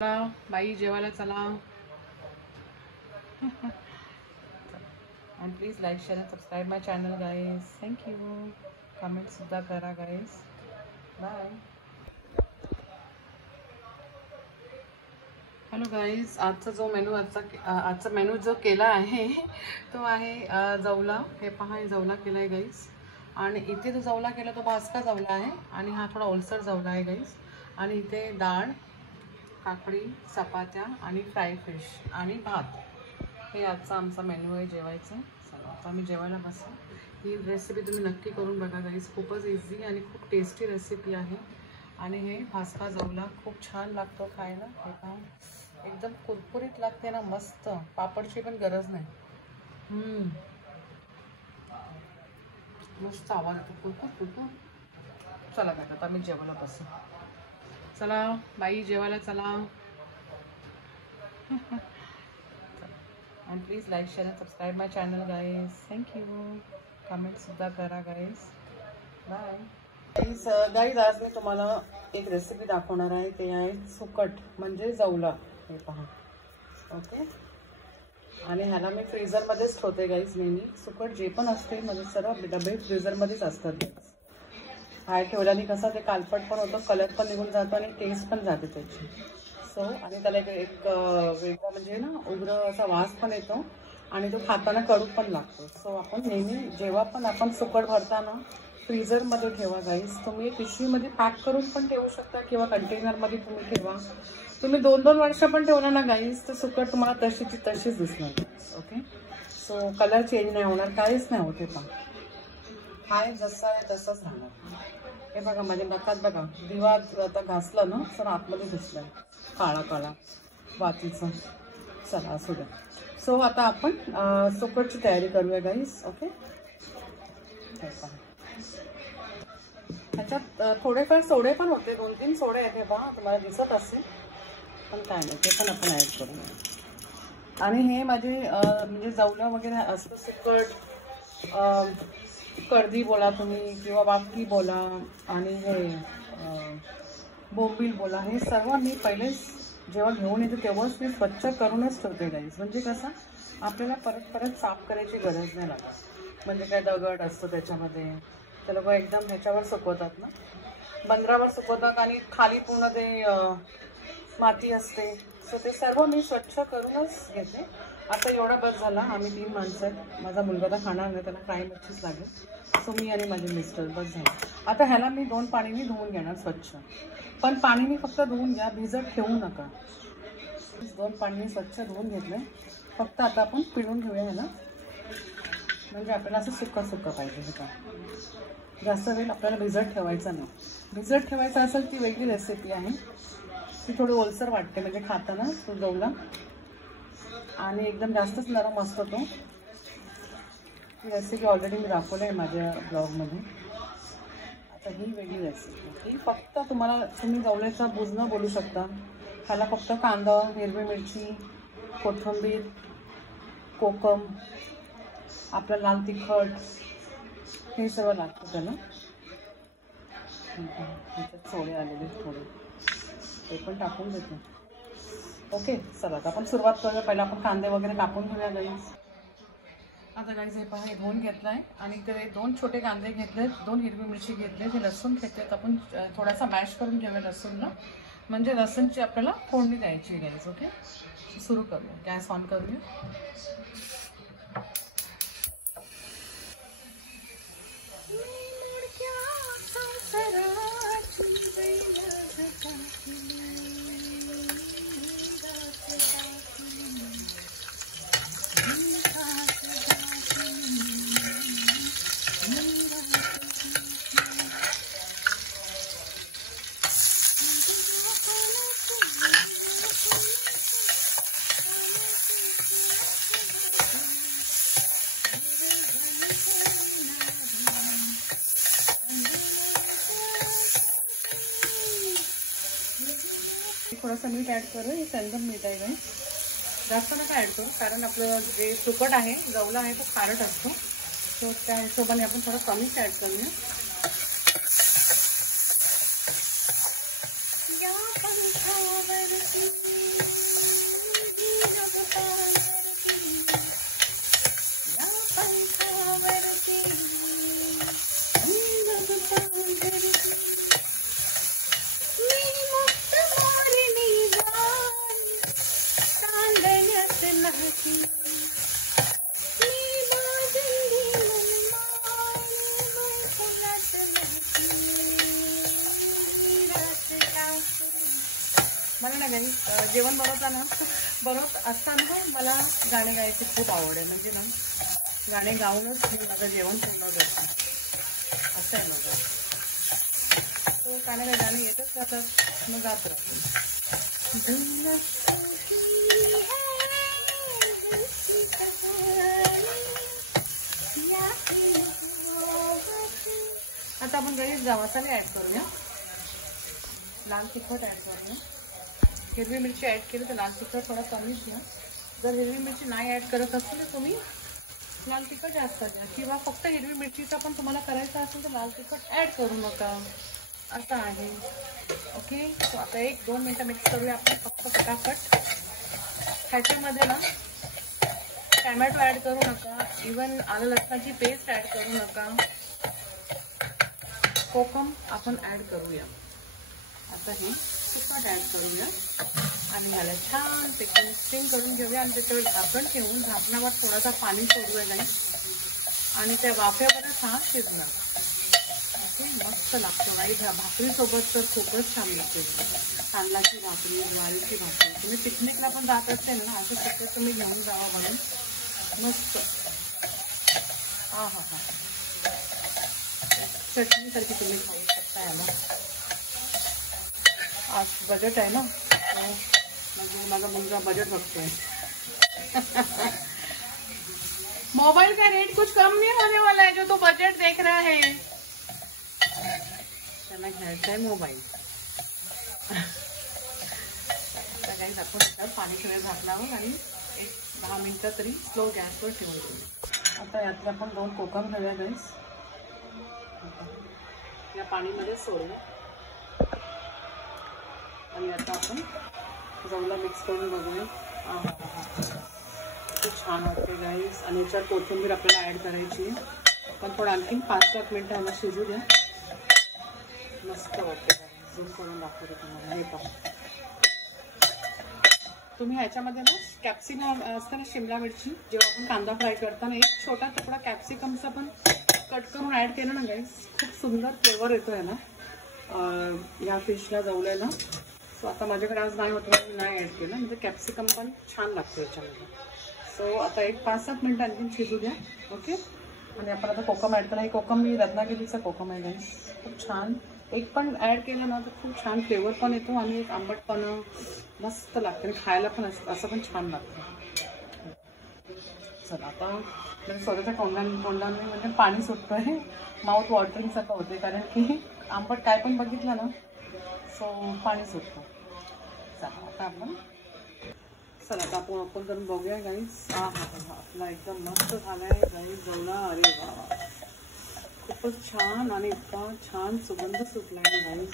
चला बाई जेवायला चला. and please like, share and subscribe my channel guys. Thank you. Comment सुद्धा करा guys. Bye. हॅलो गाईज, आजचा जो मेनू आजचा मेनू जो केला आहे तो आहे जवला. हे पहा, हे जवला केला आहे गाईज. आणि इथे जो जवला केला तो भाजका जवला आहे आणि हा थोडा ओलसर जवला आहे गाईज. आणि इथे डाळ, काकडी, चपात्या आणि फ्राय फिश आणि भात, हे आजचा आमचा मेनू आहे जेवायचं. चला आता आम्ही जेवायला बसू. ही रेसिपी तुम्ही नक्की करून बघा गाईज. खूपच इझी आणि खूप टेस्टी रेसिपी आहे. आणि हे भाजका जवला खूप छान लागतो खायला. हे पहा, एकदम कुरकुरीत लागते ना, मस्त. पापडची पण गरज नाही. मस्त आवाज येतो, कुरकुर कुरकुर. चला काय आता आम्ही जेवायला बसू. चला बाई जेवायला चला. and please like, share and subscribe my channel guys. Thank you. comment सुद्धा करा guys. bye guys. आज मी तुम्हाला एक रेसिपी दाखवणार आहे. ते आहे सुकट म्हणजे जवला. हे पहा, ओके. आणि ह्याला मी फ्रीझरमध्येच ठेवते गाईज नेहमी. सुकट जे पण असते म्हणजे सर्व डबे फ्रीझरमध्येच असतात. बाहेर ठेवल्याने कसं ते कालपट पण होतं, कलर पण निघून जातो आणि टेस्ट पण जाते त्याची. सो आणि त्याला एक वेगळा म्हणजे ना उग्र असा वास पण येतो आणि तो खाताना कडू पण लागतो. सो आपण नेहमी जेव्हा पण आपण सुकट भरताना फ्रीझरमध्ये ठेवा गाईज. तुम्ही पिशवीमध्ये पॅक करून पण ठेवू शकता किंवा कंटेनरमध्ये तुम्ही ठेवा. तुम्ही 2-2 वर्ष पण ठेवलं ना गाईज, तर सुकट तुम्हाला तशीची तशीच दिसणार. ओके. सो कलर चेंज नाही होणार, काहीच नाही होते. पण हाय जसं आहे तसंच राहणार. हे बघा माझ्या नखात बघा, दिवा आता घासला ना तर आतमध्ये घुसलाय काळा काळा वातीचं. चला असू द्या. सो आता आपण सुकटची तयारी करूया गाईज. ओके. ह्याच्यात थोडेफार सोडे पण होते, 2-3 सोडे आहेत. हे पहा, तुम्हाला दिसत असेल, पण काय नाही, ते पण आपण ॲड करूया. आणि हे माझे म्हणजे जवलं वगैरे असतं सुकट, कर्दी बोला तुम्ही किंवा वाटकी बोला, आणि हे बोंबील बोला, हे सर्व मी पहिलेच जेव्हा घेऊन येते तेव्हाच मी स्वच्छ करूनच ठेवते गाईज. म्हणजे कसं आपल्याला परत परत साफ करायची गरज नाही लागत. म्हणजे काय दगड असतं त्याच्यामध्ये, ते लोक एकदम ह्याच्यावर सुकवतात ना, बंदरावर सुकवतात आणि खाली पूर्ण ते माती असते. सो ते सर्व मी स्वच्छ करूनच घेते. आता एवढा बस झाला. आम्ही 3 माणसं आहेत. माझा मुलगा तर खाणार नाही, त्याला फ्राय मच्छीच लागेल. सो मी आणि माझे मिस्टर बस झालं. आता ह्याला मी 2 पाणीने धुवून घेणार स्वच्छ. पण पाणीने फक्त धुवून घ्या, भिजत ठेवू नका. 2 पाणीने स्वच्छ धुवून घेतले. फक्त आता आपण पिळून घेऊया ह्याला. म्हणजे आपल्याला असं सुक्कं सुक्कं पाहिजे. हे का जास्त वेळ आपल्याला भिजत ठेवायचा नाही. भिजत ठेवायचं असेल ती वेगळी रेसिपी आहे. ती थोडी ओलसर वाटते म्हणजे खाताना तो जवला, आणि एकदम जास्तच नरम असतो तो. ही रेसिपी ऑलरेडी मी दाखवली आहे माझ्या ब्लॉगमध्ये. आता ही वेगळी रेसिपी, ही फक्त तुम्ही जवल्याचा भुजणं बोलू शकता. ह्याला फक्त कांदा, हिरवी मिरची, कोथिंबीर, कोकम, आपलं लाल तिखट, हे सर्व लागतं त्याला. त्याच्यात सोडे आलेले थोडे, ते पण टाकून देतो. ओके. चला आता आपण सुरुवात करूया. पहिला आपण कांदे वगैरे कापून घेऊया गाईज. आता गाईज हे पहा, हे धुवून घेतलं आहे. आणि ते 2 छोटे कांदे घेतलेत, 2 हिरवी मिरची घेतले, ते लसूण घेतलेत. आपण थोडासा मॅश करून घेऊया लसूणला, म्हणजे लसूणची आपल्याला फोडणी द्यायची गाईज. ओके. सुरू करूया. गॅस ऑन करूया. थोडंसं मीठ ॲड करू. हे चंदन मीठ आहे गाईज. जास्त नका ॲड करू, कारण आपलं जे सुकट आहे, जवला आहे, तो खारट असतो. सो त्या हिशोबाने आपण थोडं कमीच ॲड करूया. या पंखावरती गाई जेवण बनवत असताना मला गाणे गायची खूप आवड आहे. म्हणजे ना गाणे गाऊनच मी माझं जेवण पूर्ण करते, असं आहे माझं. तो काही ना गाणे येतच जातात, मग गात राहते. आता आपण गाईस मसाले ऍड करूया. लाल तिखट ऍड करूया. हिरवी मिरची ऍड केली तर लाल तिखट थोडा कमीच घ्या. जर हिरवी मिरची नाही ऍड करत असेल तर तुम्ही लाल तिखट जास्त घ्या, किंवा फक्त हिरवी मिरचीचा पण तुम्हाला करायचा असेल तर लाल तिखट ऍड करू नका, असं आहे. ओके, तो आता 1-2 मिनिटं मिक्स करूया आपण फक्त फटाफट. ह्याच्यामध्ये ना टॅमॅटो ऍड करू नका, इवन आलं लसणाची पेस्ट ऍड करू नका. कोकम आपण ऍड करूया. आता हे तिखट ऍड करूया आणि ह्याला छान पैकी मिक्सिंग करून घेऊया आणि त्याच्यावर झाकण ठेवून झाकणावर थोडासा पाणी सोडूया नाही आणि त्या वाफेवरच हा शिजणार. ओके, मस्त लागतो नाही. भाकरीसोबत तर खूपच छान लागते. तांदळाची भाकरी, ज्वारीची भाकरी. तुम्ही पिकनिकला पण जात असेल ना, असं शक्य तुम्ही घेऊन जावा म्हणून. मस्त. हा हा हा, चटणीसारखी तुम्ही खाऊ शकता याला. आज बजेट आहे ना, तो माझा मुलगा बजेट बघतोय. मोबाइल का रेट कुछ कम नहीं होने वाला है जो तो बजट देख रहा है. त्याला घ्यायचा आहे मोबाईल. काही आपण त्याच्यात पाणी थोडं झाकल्यावर आणि 1-10 मिनिटं तरी स्लो गॅसवर ठेवून देऊ. आता यातले आपण 2 कोकम घेऊया गाईस. या पाणीमध्ये सोडूया आणि आता आपण जवळला मिक्स करून बघूया. खूप छान वाटते गाईस. आणि याच्यात कोथिंबीर आपल्याला ऍड करायची आहे. पण थोडं आणखीन 5-7 मिनिटं ह्याला शिजू द्या. मस्त वाटते. झूम करून दाखवते तुम्हाला. हे पहा, तुम्ही ह्याच्यामध्ये ना कॅप्सिकम असतं ना, शिमला मिरची, जेव्हा आपण कांदा फ्राय करताना एक छोटा तुकडा कॅप्सिकमचा पण कट करून ऍड केलं ना गाईस, खूप सुंदर फ्लेवर येतो आहे ना या फिशला, जवळ्याला. सो आता माझ्याकडे आज नाही होतं, मी नाही ऍड केलं. म्हणजे कॅप्सिकम पण छान लागतं याच्यामध्ये. सो आता 1-5-7 मिनिटं आणखी शिजू द्या. ओके, आणि आपण आता कोकम ऍड केला. हे कोकम मी रत्नागिरीचा कोकम आहे गाईस. खूप छान. एक पण ऍड केलं ना तर खूप छान फ्लेवर पण येतो आणि एक आंबटपणा मस्त लागतं आणि खायला पण असं पण छान लागतं. चला आता म्हणजे स्वतःच्या तोंडाने म्हणजे पाणी सुटतं आहे, माउथ वॉटरिंग सारखं होते, कारण की आंबट काय पण बघितलं ना सो पाणी सुटतं. चला आता आपण ओपन करून बघूया गाईस. आपला एकदम मस्त झालाय गाईस जवळा. अरे वा, खूपच छान आणि इतका छान सुगंध सुटलाय ना गाईस.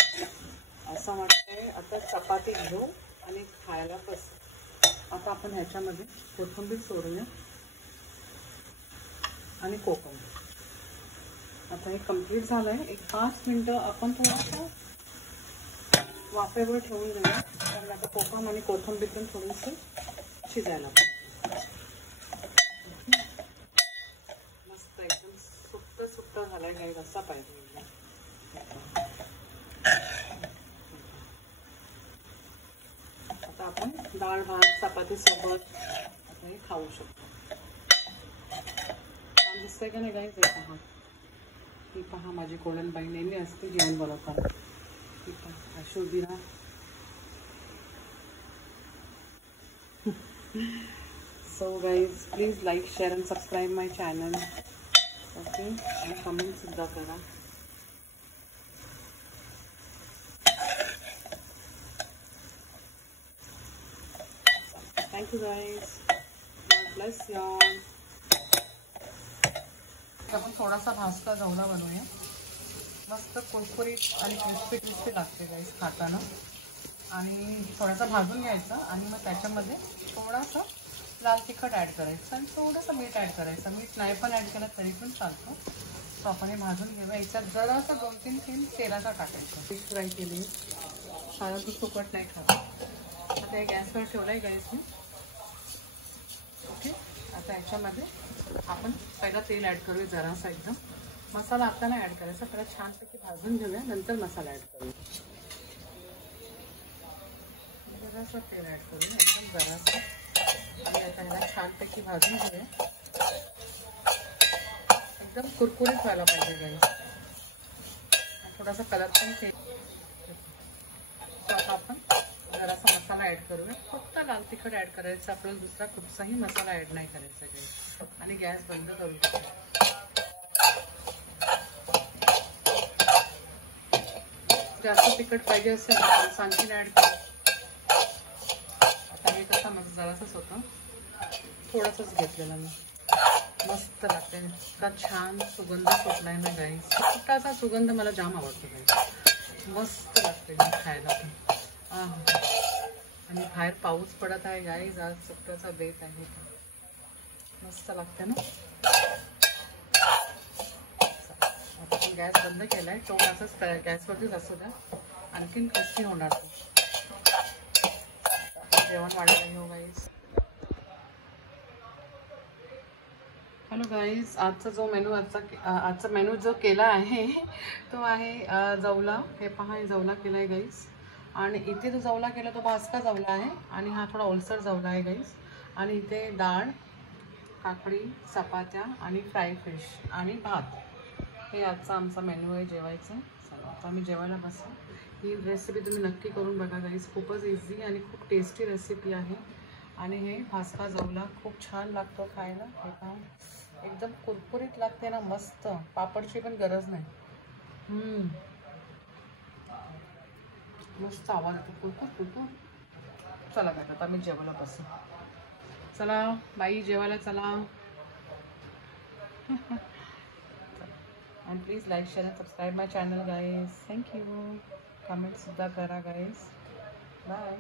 असं वाटतंय आता चपाती घेऊ आणि खायला बस. आता आपण ह्याच्यामध्ये कोथिंबीर सोडूया आणि कोकम. आता हे कम्प्लीट झालंय. 1-5 मिनिटं आपण थोडंसं वाफेवर ठेवून देऊया, कारण आता कोकम आणि कोथिंबीर पण थोडीशी शिजायला. मस्त एकदम सुट्ट झालाय गाईस, असा पाहिजे. आता आपण डाळ भात चपाती सोबत आता हे खाऊ शकतो. छान दिसतंय का नाही गाईस? ही पहा माझी कोळणबाई नेहमी असते जेवण बनवताना. ही पहा अशोधीरा. So guys, please like, share and subscribe my channel. Okay, and comment सुद्धा करा. Thank you guys. God bless you all. आपण थोडासा भाजका जवळा बनवूया. मस्त कुरकुरीत आणि क्रिस्पी लागते गाईस खाताना. आणि थोडासा भाजून घ्यायचा आणि मग त्याच्यामध्ये थोडासा लाल तिखट ऍड करायचं आणि थोडंसं मीठ ऍड करायचं. मीठ नाही पण ऍड केलं तरी पण चालतं. तो आपण हे भाजून घेऊया. याच्यात जरासं 2-3 थेंब तेलाचा टाकायचं. फिश फ्राय केली, साधं तू सुकट नाही खात. आता हे गॅसवर ठेवलंय गाईस मी. ओके, आता याच्यामध्ये आपण पहिला तेल ऍड करूया जरासा एकदम. मसाला आता नाही ऍड करायचा, पहिला छानपैकी भाजून घेऊया, नंतर मसाला ऍड करूया. जरासं तेल ॲड करूया, एकदम जरासं. आणि आता ह्याला छानपैकी भाजून घेऊया. एकदम कुरकुरीत व्हायला पाहिजे गाईस. थोडासा कलर पण चेंज. आता आपण जरासा मसाला ॲड करूया. फक्त लाल तिखट ॲड करायचं, आपल्याला दुसरा कुठचाही मसाला ॲड नाही करायचा गाईस. आणि गॅस बंद करून टाकूया. जास्त तिखट पाहिजे असेल तर आणखीन ॲड करू. आता हे कसं माझं जरासंच होतं, थोडंसंच घेतलेलं मी. मस्त लागते. इतका छान सुगंध सुटलाय ना गाईस. छोटासा सुगंध मला जाम आवडतो गाईस. मस्त लागते खायला पण. आणि बाहेर पाऊस पडत आहे गाईस. आज सुट्ट्याचा बेत आहे. मस्त लागते ना. आता आपण गॅस बंद केलाय. तो असंच गॅसवरतीच असू द्या, आणखीन क्रिस्पी होणार तो. जेवण वाढायला घेऊ गाईस. हॅलो गाईज, आजचा मेनू जो केला आहे तो आहे जवला. हे पहा, हे जवला केला आहे गाईज. आणि इथे जो जवला केला तो भाजका जवला आहे आणि हा थोडा ओलसर जवला आहे गाईज. आणि इथे डाळ, काकडी, चपात्या आणि फ्राय फिश आणि भात. हे आजचा आमचा मेनू आहे जेवायचा. चला आता आम्ही जेवायला बसू. ही रेसिपी तुम्ही नक्की करून बघा गाईज. खूपच इझी आणि खूप टेस्टी रेसिपी आहे. आणि हे भाजका जवला खूप छान लागतो खायला. हे पहा, एकदम कुरकुरीत लागते ना, मस्त. पापडची पण गरज नाही. मस्त आवाज येतो, कुरकुर कुरकुर. चला बेटा, आता मी जेवायला बसू. चला बाई, जेवायला चला. आणि प्लीज लाईक, शेअर आणि सबस्क्राईब माय चॅनल गाईज. थँक्यू. कमेंट सुद्धा करा गाईज. बाय.